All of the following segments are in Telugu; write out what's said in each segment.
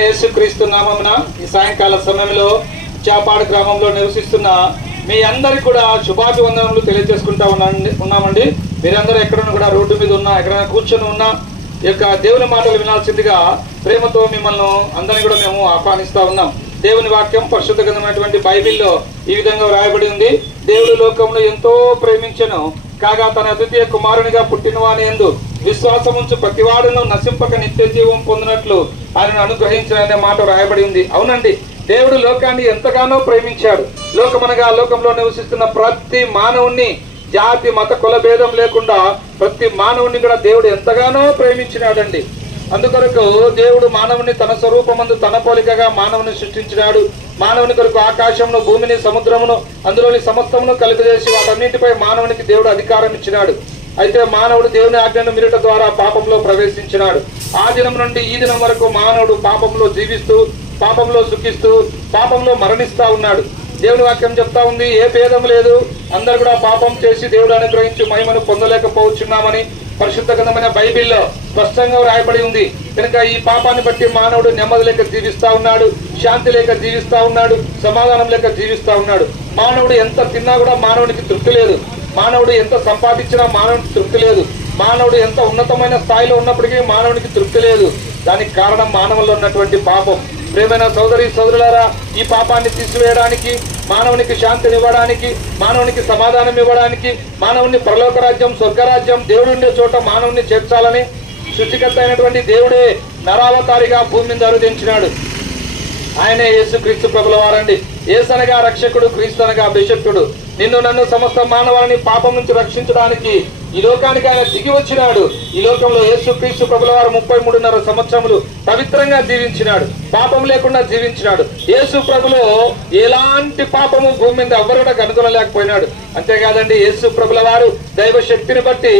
యేసుక్రీస్తు నామమున ఈ సాయంకాల సమయంలో చాపాడు గ్రామంలో నివసిస్తున్న మీ అందరికి కూడా శుభాభివందనములు తెలియజేసుకుంటా ఉన్నాండి ఉన్నామండి. మీరందరూ ఎక్కడన్నా కూడా రోడ్డు మీద ఉన్నా ఎక్కడైనా కూర్చొని ఉన్నా ఈ యొక్క దేవుని మాటలు వినాల్సిందిగా ప్రేమతో మిమ్మల్ని అందరినీ కూడా మేము ఆహ్వానిస్తా ఉన్నాం. దేవుని వాక్యం పరిశుద్ధ గ్రంథమైనటువంటి బైబిల్లో ఈ విధంగా వ్రాయబడి ఉంది. దేవుడు లోకంలో ఎంతో ప్రేమించను కాగా తన అద్వితీయ కుమారునిగా పుట్టినవాని ఎందు విశ్వాసముంచు ప్రతివాడును నశింపక నిత్య జీవం పొందినట్లు ఆయనను అనుగ్రహించిన మాట రాయబడి ఉంది. అవునండి దేవుడు లోకాన్ని ఎంతగానో ప్రేమించాడు. లోకమనగా లోకంలో నివసిస్తున్న ప్రతి మానవుణ్ణి జాతి మత కుల భేదం లేకుండా ప్రతి మానవుని కూడా దేవుడు ఎంతగానో ప్రేమించినాడండి. అందుకొరకు దేవుడు మానవుని తన స్వరూపమందు తన పోలికగా మానవుని సృష్టించినాడు. మానవుని కొరకు ఆకాశమును భూమిని సముద్రమును అందులోని సమస్తమును కలిపజేసి వాటన్నింటిపై మానవునికి దేవుడు అధికారం ఇచ్చినాడు అయితే మానవుడు దేవుని ఆజ్ఞను మిరట ద్వారా పాపంలో ప్రవేశించినాడు. ఆ దినం నుండి ఈ దినం వరకు మానవుడు పాపంలో జీవిస్తూ పాపంలో సుఖిస్తూ పాపంలో మరణిస్తా ఉన్నాడు. దేవుని వాక్యం చెప్తా ఉంది ఏ భేదం లేదు. అందరు కూడా పాపం చేసి దేవుడు అనుగ్రహించి మహిమను పొందలేకపోవచ్చున్నామని పరిశుద్ధ గ్రంథమైన బైబిల్లో స్పష్టంగా రాయబడి ఉంది. కనుక ఈ పాపాన్ని బట్టి మానవుడు నెమ్మది లేక జీవిస్తా ఉన్నాడు శాంతి లేక జీవిస్తా ఉన్నాడు సమాధానం లేక జీవిస్తా ఉన్నాడు. మానవుడు ఎంత తిన్నా కూడా మానవునికి తృప్తి లేదు. మానవుడు ఎంత సంపాదించినా మానవుడికి తృప్తి లేదు. మానవుడు ఎంత ఉన్నతమైన స్థాయిలో ఉన్నప్పటికీ మానవునికి తృప్తి లేదు. దానికి కారణం మానవుల్లో ఉన్నటువంటి పాపం. ప్రేమైన సోదరి సోదరులారా ఈ పాపాన్ని తీసివేయడానికి మానవునికి శాంతినివ్వడానికి మానవునికి సమాధానం ఇవ్వడానికి మానవుని పరలోక రాజ్యం స్వర్గరాజ్యం దేవుడు ఉండే చోట మానవుని చేర్చాలని సృష్టికర్త అయినటువంటి దేవుడే నరావతారిగా భూమి మీద అరుదించినాడు. ఆయనే యేసు క్రీస్తు ప్రభుల వారండి ఏసనగా రక్షకుడు క్రీస్తనగా అభిషక్తుడు. నిన్ను నన్ను సమస్త మానవాళిని పాపం నుంచి రక్షించడానికి ఈ లోకానికి ఆయన దిగి వచ్చినాడు. ఈ లోకంలో యేసు క్రీస్తు ప్రభుల వారు ముప్పై మూడున్నర సంవత్సరములు పవిత్రంగా జీవించినాడు. పాపం లేకుండా జీవించినాడు. యేసు ప్రభులో ఎలాంటి పాపము భూమి మీద ఎవరు కూడా కనుగొనలేకపోయినాడు. అంతేకాదండి యేసు ప్రభుల వారు దైవ శక్తిని బట్టి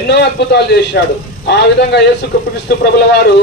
ఎన్నో అద్భుతాలు చేసినాడు. ఆ విధంగా యేసు క్రీస్తు ప్రభుల వారు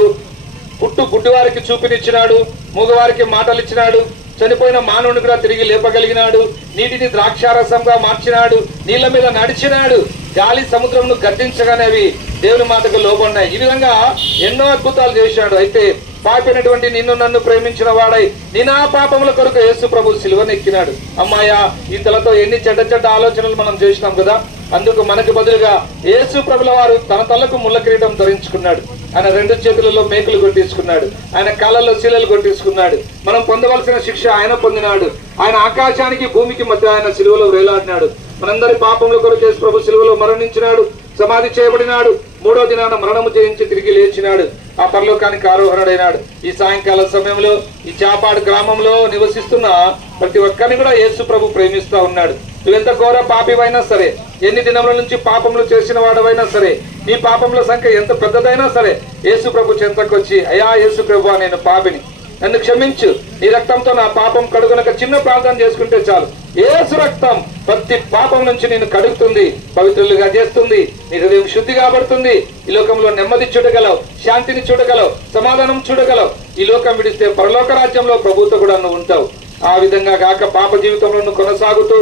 పుట్టు గుడ్డివారికి చూపినిచ్చినాడు మూగవారికి మాటలు ఇచ్చినాడు చనిపోయిన మానవుని కూడా తిరిగి లేపగలిగినాడు. నీటిని ద్రాక్షారసంగా మార్చినాడు. నీళ్ళ మీద నడిచినాడు. గాలి సముద్రంను గర్తించగానేవి దేవుని మాటకు లోబడినాయి. ఈ విధంగా ఎన్నో అద్భుతాలు చేశాడు. అయితే పాపినటువంటి నిన్ను నన్ను ప్రేమించిన వాడై నినా పాపముల కొరకు యేసు ప్రభు సిలువనెక్కినాడు. అమ్మాయ ఇంతలతో ఎన్ని చెడ్డ చెడ్డ ఆలోచనలు మనం చేసినాం కదా? అందుకు మనకు బదులుగా యేసు ప్రభుల వారు తన తలకు ముళ్ళ కిరీటం ధరించుకున్నాడు. ఆయన రెండు చేతులలో మేకులు కొట్టించుకున్నాడు. ఆయన కాళ్ళల్లో శీలలు కొట్టించుకున్నాడు. మనం పొందవలసిన శిక్ష ఆయన పొందినాడు. ఆయన ఆకాశానికి భూమికి మధ్య ఆయన సిలువలో వేలాడినాడు. మనందరి పాపముల కొరకు యేసు ప్రభు సిలువలో మరణించినాడు. సమాధి చేయబడినాడు. మూడో దినాన మరణము జయించి తిరిగి లేచినాడు. ఆ పరలోకానికి ఆరోహణుడైనాడు. ఈ సాయంకాల సమయంలో ఈ చాపాడు గ్రామంలో నివసిస్తున్న ప్రతి ఒక్కరిని కూడా యేసు ప్రభు ప్రేమిస్తా ఉన్నాడు. నువ్వెంత ఘోర పాపివైనా సరే ఎన్ని దినముల నుంచి పాపములు చేసిన వాడవైనా సరే నీ పాపముల సంఖ్య ఎంత పెద్దదైనా సరే యేసు ప్రభు చెంతకొచ్చి అయా యేసు ప్రభు నేను పాపిని. నన్ను క్షమించు. నీ రక్తంతో నా పాపం కడుగునక చిన్న ప్రార్థన చేసుకుంటే చాలు. ఏసు రక్తం ప్రతి పాపం నుంచి నేను కడుగుతుంది పవిత్రులుగా చేస్తుంది. నీ హృదయం శుద్ధి కాబడుతుంది. ఈ లోకంలో నెమ్మది చూడగలవు శాంతిని చూడగలవు సమాధానం చూడగలవు. ఈ లోకం విడిస్తే పరలోక రాజ్యంలో ప్రభుత్వ కూడా నువ్వు ఉంటావు. ఆ విధంగా కాక పాప జీవితంలో కొనసాగుతూ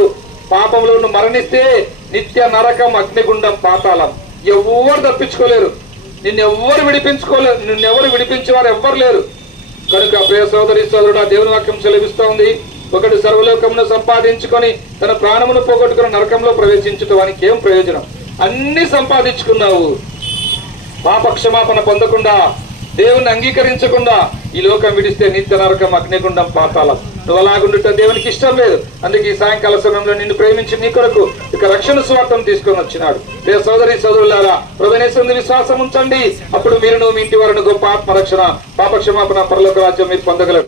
పాపంలో మరణిస్తే నిత్య నరకం అగ్నిగుండం పాతాళం. ఎవరు తప్పించుకోలేరు. నిన్నెవ్వరు విడిపించుకోలేరు. నిన్నెవరు విడిపించేవారు ఎవ్వరు లేరు. కనుక ప్రియ సోదరి సోదరుడు దేవుని వాక్యం సెలవిస్తూ ఉంది. ఒకడు సర్వలోకమును సంపాదించుకొని తన ప్రాణమును పోగొట్టుకుని నరకంలో ప్రవేశించటం వానికి ఏం ప్రయోజనం? అన్ని సంపాదించుకున్నావు. పాప క్షమాపణ పొందకుండా దేవుణ్ణి అంగీకరించకుండా ఈ లోకం విడిస్తే నిత్య నరకం అగ్నిగుండం పాతాళం. నువ్వు అలాగుండటం దేవునికి ఇష్టం లేదు. అందుకే ఈ సాయంకాల సమయంలో నిన్ను ప్రేమించి నీ కొరకు ఇక రక్షణ స్వార్థం తీసుకొని వచ్చినాడు. రే సోదరి సోదరులారా ప్రభునేశ్వరుని విశ్వాసం ఉంచండి. అప్పుడు మీరు మీ ఇంటి వారిని గొప్ప ఆత్మరక్షణ పాపక్షమాపణ పరలోక రాజ్యం మీరు పొందగలరు.